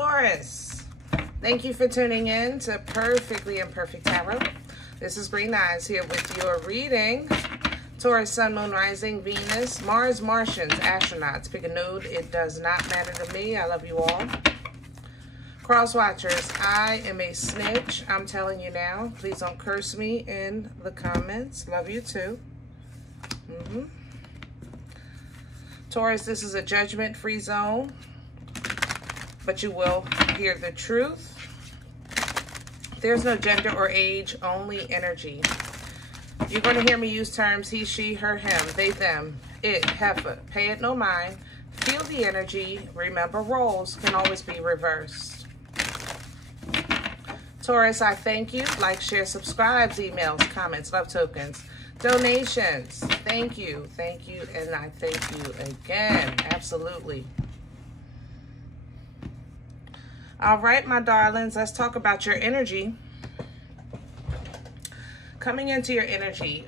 Taurus, thank you for tuning in to Perfectly Imperfect Tarot. This is Green Eyes here with your reading. Taurus, Sun, Moon, Rising, Venus, Mars, Martians, astronauts. Pick a node. It does not matter to me. I love you all. Cross watchers, I am a snitch. I'm telling you now. Please don't curse me in the comments. Love you too. Taurus, this is a judgment-free zone, but you will hear the truth. There's no gender or age, only energy. You're going to hear me use terms he, she, her, him, they, them, it, heifer. Pay it no mind. Feel the energy. Remember, roles can always be reversed. Taurus, I thank you. Like, share, subscribes, emails, comments, love tokens, donations. Thank you, and I thank you again. Absolutely. All right, my darlings, let's talk about your energy. Coming into your energy,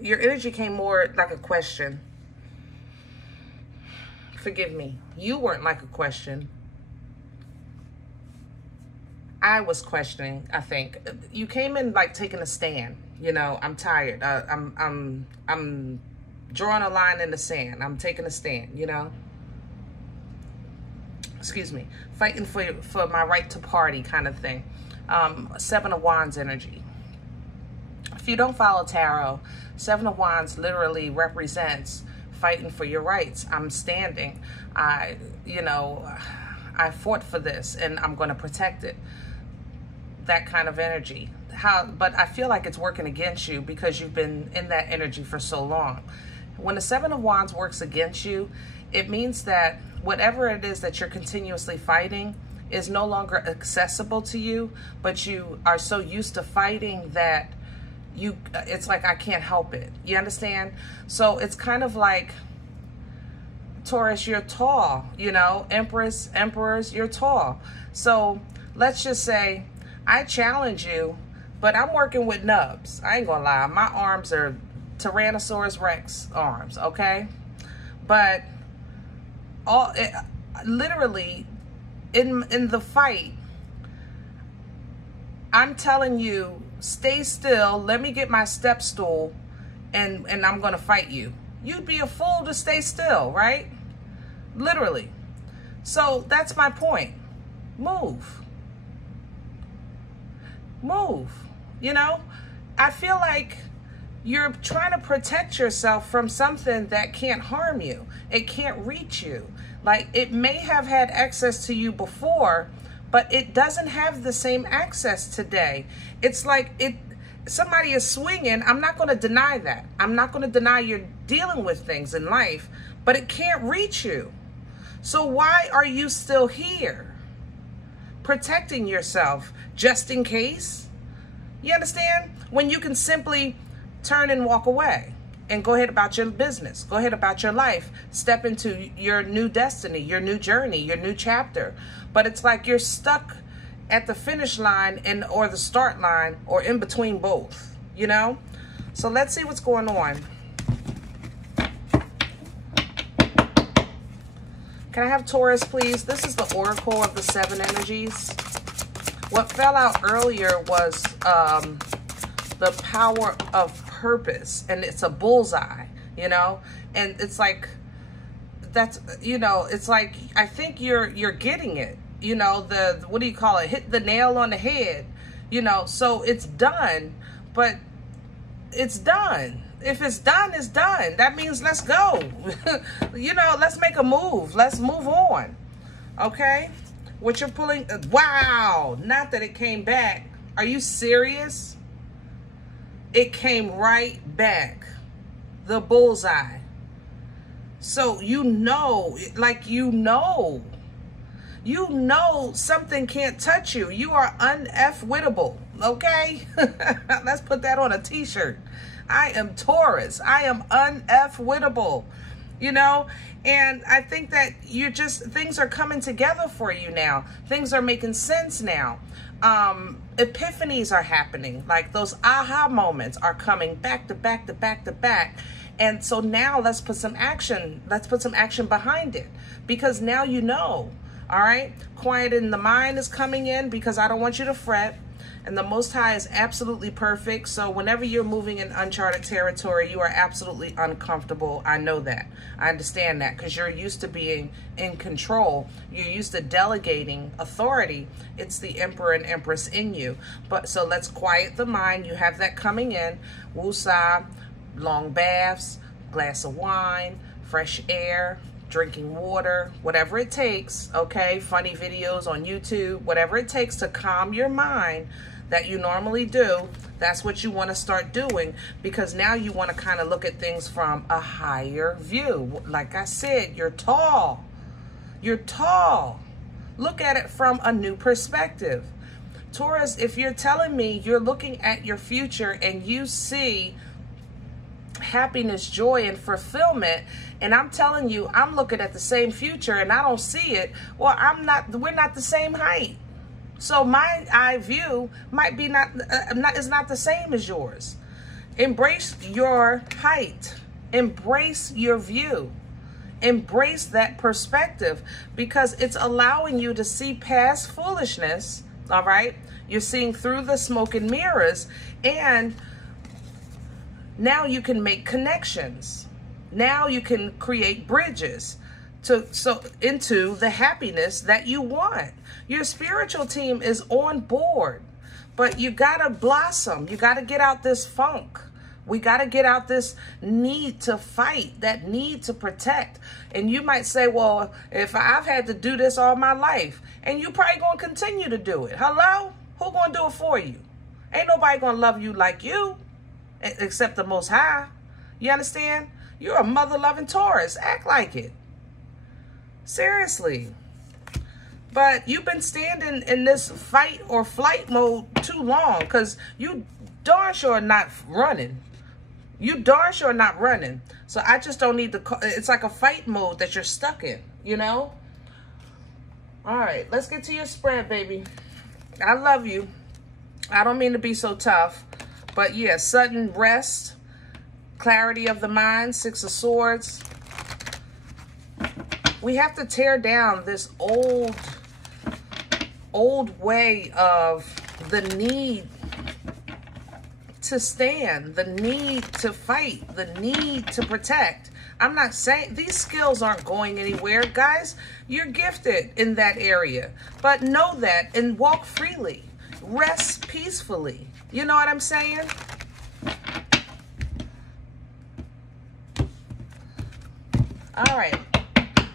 your energy came more like a question. Forgive me. You weren't like a question. I was questioning, I think. You came in like taking a stand. You know, I'm tired. I'm drawing a line in the sand. I'm taking a stand, you know. Excuse me. Fighting for my right to party kind of thing. Seven of Wands energy. If you don't follow tarot, Seven of Wands literally represents fighting for your rights. I'm standing. I fought for this and I'm going to protect it. That kind of energy. But I feel like it's working against you because you've been in that energy for so long. When the Seven of Wands works against you, it means that whatever it is that you're continuously fighting is no longer accessible to you, but you are so used to fighting that it's like, I can't help it. You understand? So it's kind of like, Taurus, you're tall, you know, Empress, Emperors, you're tall. So let's just say I challenge you, but I'm working with nubs. I ain't gonna lie. My arms are Tyrannosaurus Rex arms, okay? But literally in the fight, I'm telling you, stay still, let me get my step stool, and I'm gonna fight you. You'd be a fool to stay still, right? Literally. So that's my point. Move. Move. You know, I feel like you're trying to protect yourself from something that can't harm you. It can't reach you. Like, it may have had access to you before, but it doesn't have the same access today. It's like somebody is swinging. I'm not going to deny that. I'm not going to deny you're dealing with things in life, but it can't reach you. So why are you still here? Protecting yourself just in case? You understand? When you can simply turn and walk away and go ahead about your business, go ahead about your life, step into your new destiny, your new journey, your new chapter. But it's like you're stuck at the finish line or the start line or in between both, you know? So let's see what's going on. Can I have Taurus, please? This is the Oracle of the Seven Energies. What fell out earlier was the power of purpose, and it's a bullseye, you know? And it's like, that's, you know, it's like, I think you're getting it, you know, what do you call it? Hit the nail on the head, you know? So it's done, but it's done. If it's done, it's done. That means let's go. You know, let's make a move. Let's move on. Okay? What you're pulling, wow, not that it came back. Are you serious? It came right back. The bullseye. So you know, like you know something can't touch you. You are un-F-wittable, okay? Let's put that on a t-shirt. I am Taurus. I am un-F-wittable, you know? And I think that things are coming together for you now. Things are making sense now. Epiphanies are happening. Like those aha moments are coming back to back to back to back. And so now let's put some action. Let's put some action behind it, because now you know. All right. Quiet in the mind is coming in, because I don't want you to fret. And the Most High is absolutely perfect. So whenever you're moving in uncharted territory, you are absolutely uncomfortable. I know that. I understand that, because you're used to being in control. You're used to delegating authority. It's the Emperor and Empress in you. But so let's quiet the mind. You have that coming in. Woosah, long baths, glass of wine, fresh air, drinking water, whatever it takes, okay? Funny videos on YouTube, whatever it takes to calm your mind that you normally do, that's what you want to start doing, because now you want to kind of look at things from a higher view. Like I said, you're tall. You're tall. Look at it from a new perspective. Taurus, if you're telling me you're looking at your future and you see happiness, joy, and fulfillment, and I'm telling you I'm looking at the same future and I don't see it, well, we're not the same height. So my eye view might be is not the same as yours. Embrace your height. Embrace your view. Embrace that perspective, because it's allowing you to see past foolishness, all right? You're seeing through the smoke and mirrors, and now you can make connections. Now you can create bridges into the happiness that you want. Your spiritual team is on board, but you gotta blossom. You gotta get out this funk. We gotta get out this need to fight, that need to protect. And you might say, well, if I've had to do this all my life, and you probably gonna continue to do it. Hello? Who gonna do it for you? Ain't nobody gonna love you like you, except the Most High. You understand? You're a mother-loving Taurus. Act like it. Seriously. But you've been standing in this fight or flight mode too long, because you darn sure not running. You darn sure not running. So I just don't need to, it's like a fight mode that you're stuck in, you know? All right, let's get to your spread, baby. I love you. I don't mean to be so tough, but yeah, sudden rest, clarity of the mind, Six of Swords. We have to tear down this old way of the need to stand, the need to fight, the need to protect. I'm not saying these skills aren't going anywhere. Guys, you're gifted in that area, but know that and walk freely. Rest peacefully. You know what I'm saying? All right.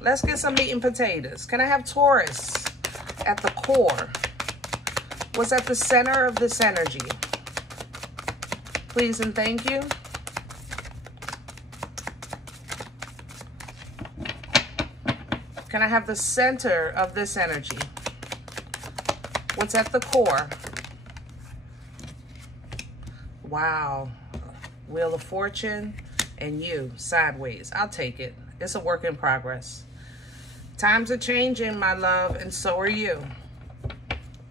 Let's get some meat and potatoes. Can I have Taurus at the core? What's at the center of this energy? Please and thank you. Can I have the center of this energy? What's at the core? Wow. Wheel of Fortune and you sideways. I'll take it. It's a work in progress. Times are changing, my love, and so are you.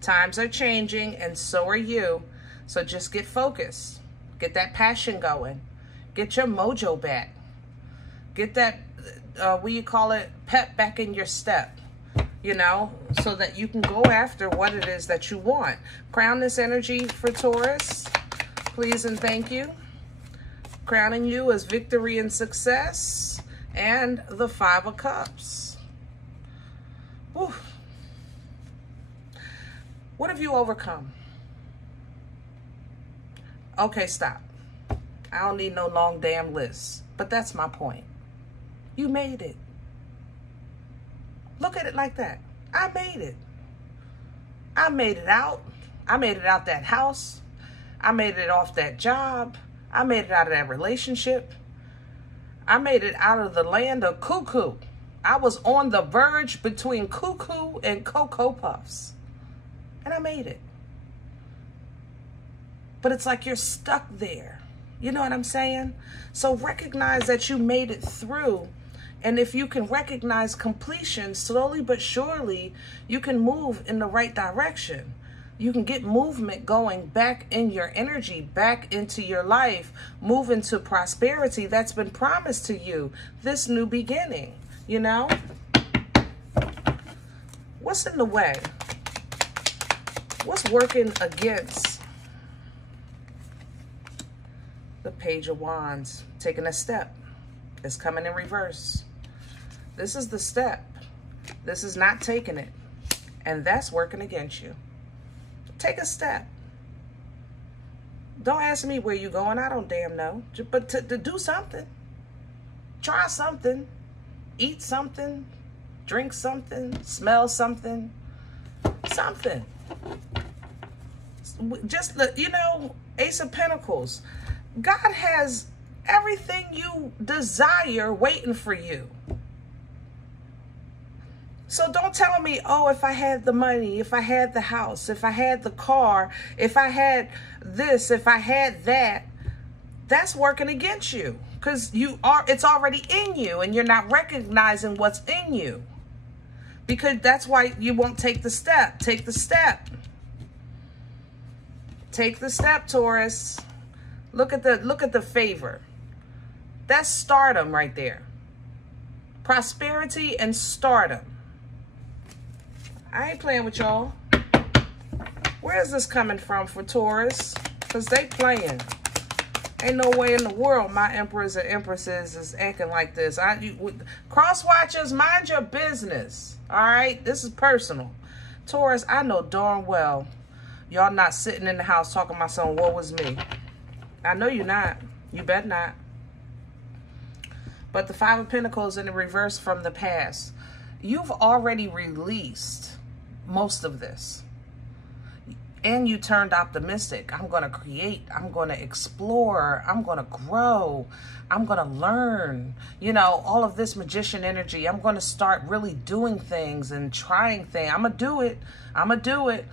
Times are changing, and so are you. So just get focused. Get that passion going. Get your mojo back. Get that, what do you call it, pep back in your step, you know, so that you can go after what it is that you want. Crown this energy for Taurus, please and thank you. Crowning you as victory and success, and the Five of Cups. Whew. What have you overcome? Okay, stop. I don't need no long damn list, but that's my point. You made it. Look at it like that. I made it. I made it out. I made it out that house. I made it off that job. I made it out of that relationship. I made it out of the land of cuckoo. I was on the verge between cuckoo and Cocoa Puffs. And I made it. But it's like you're stuck there. You know what I'm saying? So recognize that you made it through. And if you can recognize completion, slowly but surely, you can move in the right direction. You can get movement going back in your energy, back into your life, move into prosperity that's been promised to you, this new beginning, you know? What's in the way? What's working against? The Page of Wands, taking a step. It's coming in reverse. This is the step. This is not taking it. And that's working against you. Take a step. Don't ask me where you're going. I don't damn know. But to do something. Try something. Eat something. Drink something. Smell something. Something. Just, you know, Ace of Pentacles. God has everything you desire waiting for you. So don't tell me, oh, if I had the money, if I had the house, if I had the car, if I had this, if I had that, that's working against you because it's already in you and you're not recognizing what's in you. Because that's why you won't take the step. Take the step. Take the step, Taurus. Look at the favor. That's stardom right there. Prosperity and stardom. I ain't playing with y'all. Where is this coming from for Taurus? Because they playing. Ain't no way in the world my emperors and empresses is acting like this. Cross watchers, mind your business. All right? This is personal. Taurus, I know darn well y'all not sitting in the house talking about some woe was me. I know you're not. You better not. But the Five of Pentacles in the reverse from the past. You've already released most of this. And you turned optimistic. I'm going to create. I'm going to explore. I'm going to grow. I'm going to learn. You know, all of this magician energy. I'm going to start really doing things and trying things. I'm going to do it. I'm going to do it.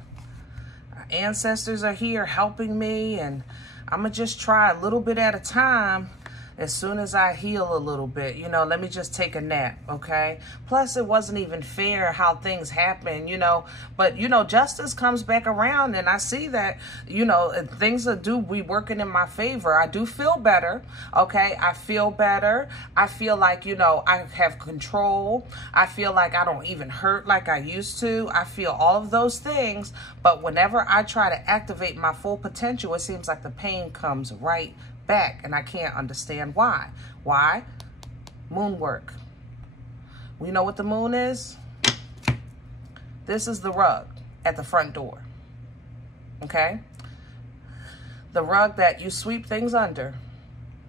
Our ancestors are here helping me. And I'm going to just try a little bit at a time. As soon as I heal a little bit, you know, let me just take a nap, okay? Plus, it wasn't even fair how things happen, you know. But, you know, justice comes back around, and I see that, you know, things do be working in my favor. I do feel better, okay? I feel better. I feel like, you know, I have control. I feel like I don't even hurt like I used to. I feel all of those things. But whenever I try to activate my full potential, it seems like the pain comes right back, and I can't understand why. Why? Moon work. We know what the moon is? This is the rug at the front door. Okay? The rug that you sweep things under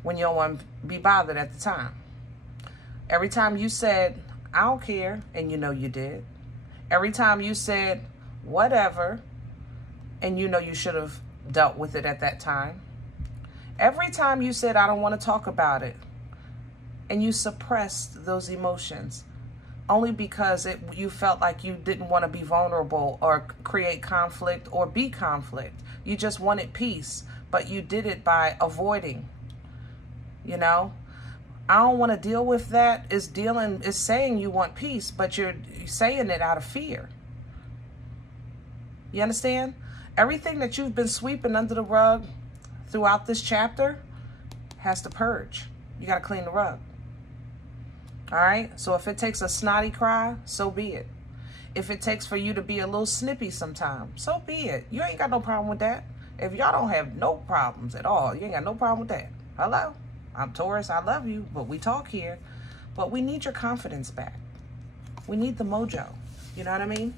when you don't want to be bothered at the time. Every time you said, I don't care, and you know you did. Every time you said, whatever, and you know you should have dealt with it at that time. Every time you said, I don't want to talk about it, and you suppressed those emotions only because you felt like you didn't want to be vulnerable or create conflict or be conflict. You just wanted peace, but you did it by avoiding, you know. I don't want to deal with that is saying you want peace, but you're saying it out of fear. You understand? Everything that you've been sweeping under the rug throughout this chapter has to purge. You got to clean the rug. All right? So if it takes a snotty cry, so be it. If it takes for you to be a little snippy sometime, so be it. You ain't got no problem with that. If y'all don't have no problems at all, you ain't got no problem with that. Hello? I'm Taurus. I love you, but we talk here. But we need your confidence back. We need the mojo. You know what I mean?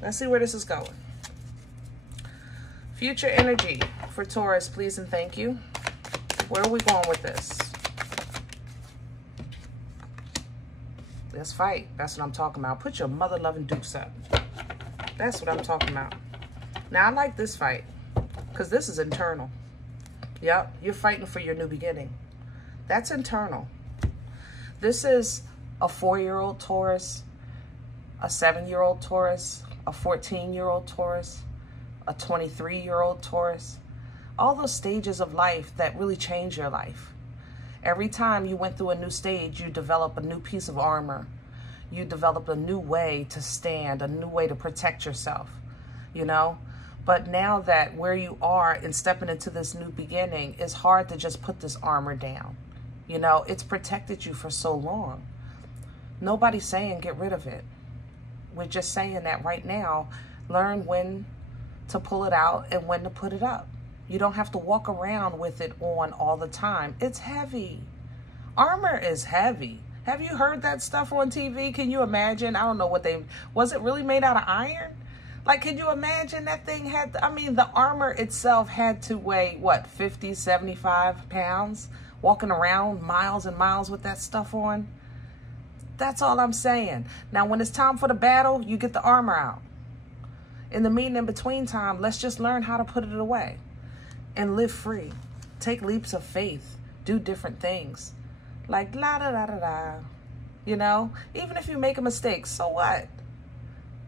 Let's see where this is going. Future energy for Taurus, please and thank you. Where are we going with this? Let's fight. That's what I'm talking about. Put your mother-loving dukes up. That's what I'm talking about. Now, I like this fight because this is internal. Yep, you're fighting for your new beginning. That's internal. This is a 4-year-old Taurus, a 7-year-old Taurus, a 14-year-old Taurus, a 23-year-old Taurus, all those stages of life that really change your life. Every time you went through a new stage, you develop a new piece of armor. You develop a new way to stand, a new way to protect yourself, you know? But now that where you are and stepping into this new beginning, it's hard to just put this armor down. You know, it's protected you for so long. Nobody's saying get rid of it. We're just saying that right now, learn when to pull it out and when to put it up. You don't have to walk around with it on all the time. It's heavy. Armor is heavy. Have you heard that stuff on TV? Can you imagine? I don't know what was it really made out of iron? Like, can you imagine that thing had, I mean, the armor itself had to weigh, what, 50, 75 pounds? Walking around miles and miles with that stuff on? That's all I'm saying. Now, when it's time for the battle, you get the armor out. In the meeting in between time, let's just learn how to put it away and live free. Take leaps of faith. Do different things. Like, la da da da da. You know? Even if you make a mistake, so what?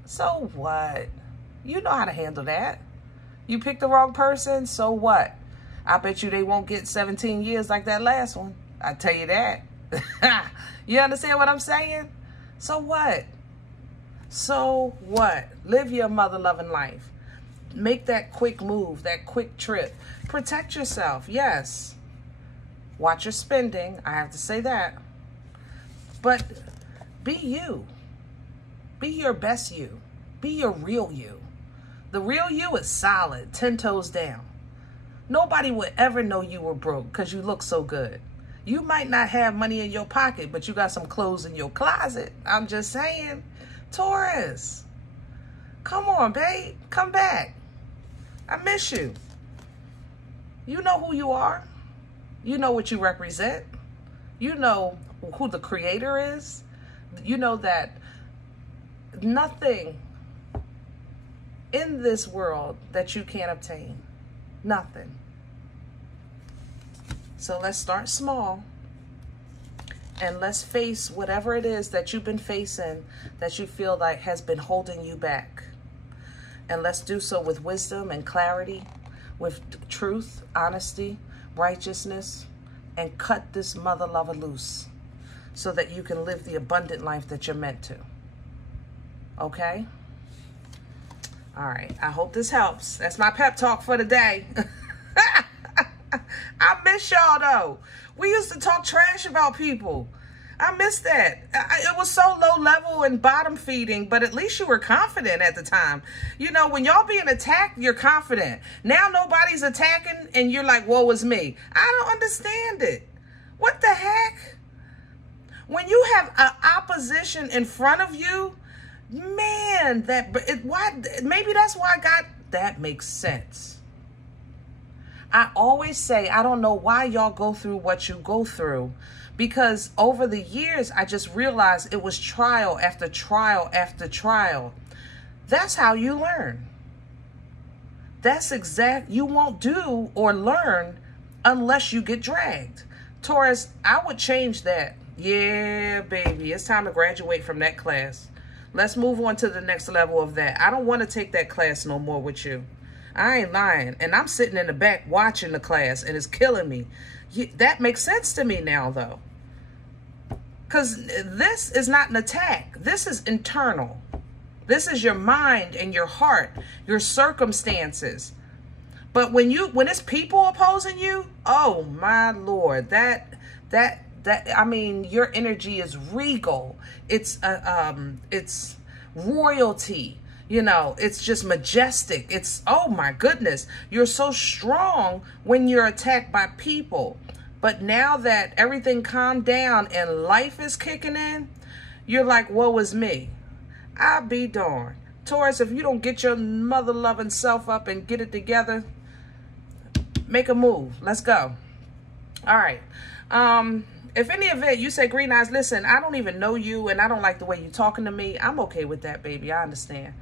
So what? You know how to handle that. You pick the wrong person, so what? I bet you they won't get 17 years like that last one. I tell you that. You understand what I'm saying? So what? So what? Live your mother-loving life. Make that quick move, that quick trip. Protect yourself, yes. Watch your spending, I have to say that. But be you. Be your best you. Be your real you. The real you is solid, 10 toes down. Nobody would ever know you were broke because you look so good. You might not have money in your pocket, but you got some clothes in your closet. I'm just saying. Taurus, come on, babe. Come back. I miss you. You know who you are. You know what you represent. You know who the creator is. You know that nothing in this world that you can't obtain. Nothing. So let's start small and let's face whatever it is that you've been facing that you feel like has been holding you back. And let's do so with wisdom and clarity, with truth, honesty, righteousness, and cut this mother lover loose so that you can live the abundant life that you're meant to. Okay? All right. I hope this helps. That's my pep talk for the day. I miss y'all, though. We used to talk trash about people. I miss that. It was so low level and bottom feeding, but at least you were confident at the time. You know, when y'all being attacked, you're confident. Now nobody's attacking and you're like, woe is me. I don't understand it. What the heck? When you have an opposition in front of you, man, maybe that's why that makes sense. I always say, I don't know why y'all go through what you go through, because over the years, I just realized it was trial after trial after trial. That's how you learn. You won't do or learn unless you get dragged. Taurus, I would change that. Yeah, baby, it's time to graduate from that class. Let's move on to the next level of that. I don't want to take that class no more with you. I ain't lying. And I'm sitting in the back watching the class and it's killing me. That makes sense to me now, though. Because this is not an attack. This is internal. This is your mind and your heart, your circumstances. But when it's people opposing you, oh my Lord, I mean, your energy is regal. It's royalty. You know, it's just majestic. It's, oh my goodness, you're so strong when you're attacked by people. But now that everything calmed down and life is kicking in, you're like, woe is me. I'll be darned. Taurus, if you don't get your mother-loving self up and get it together, make a move. Let's go. All right. If any event you say, Green Eyes, listen, I don't even know you and I don't like the way you're talking to me, I'm okay with that, baby. I understand.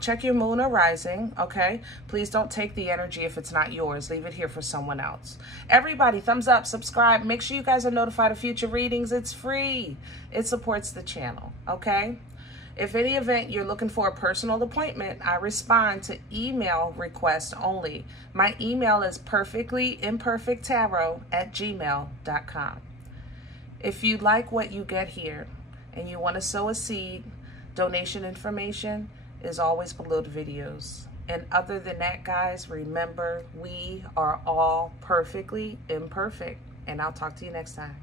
Check your moon or rising, okay? Please don't take the energy if it's not yours. Leave it here for someone else. Everybody, thumbs up, subscribe. Make sure you guys are notified of future readings. It's free. It supports the channel, okay? If any event you're looking for a personal appointment, I respond to email requests only. My email is perfectlyimperfecttarot@gmail.com. If you like what you get here and you want to sow a seed, donation information is always below the videos. And other than that, guys, remember, we are all perfectly imperfect. And I'll talk to you next time.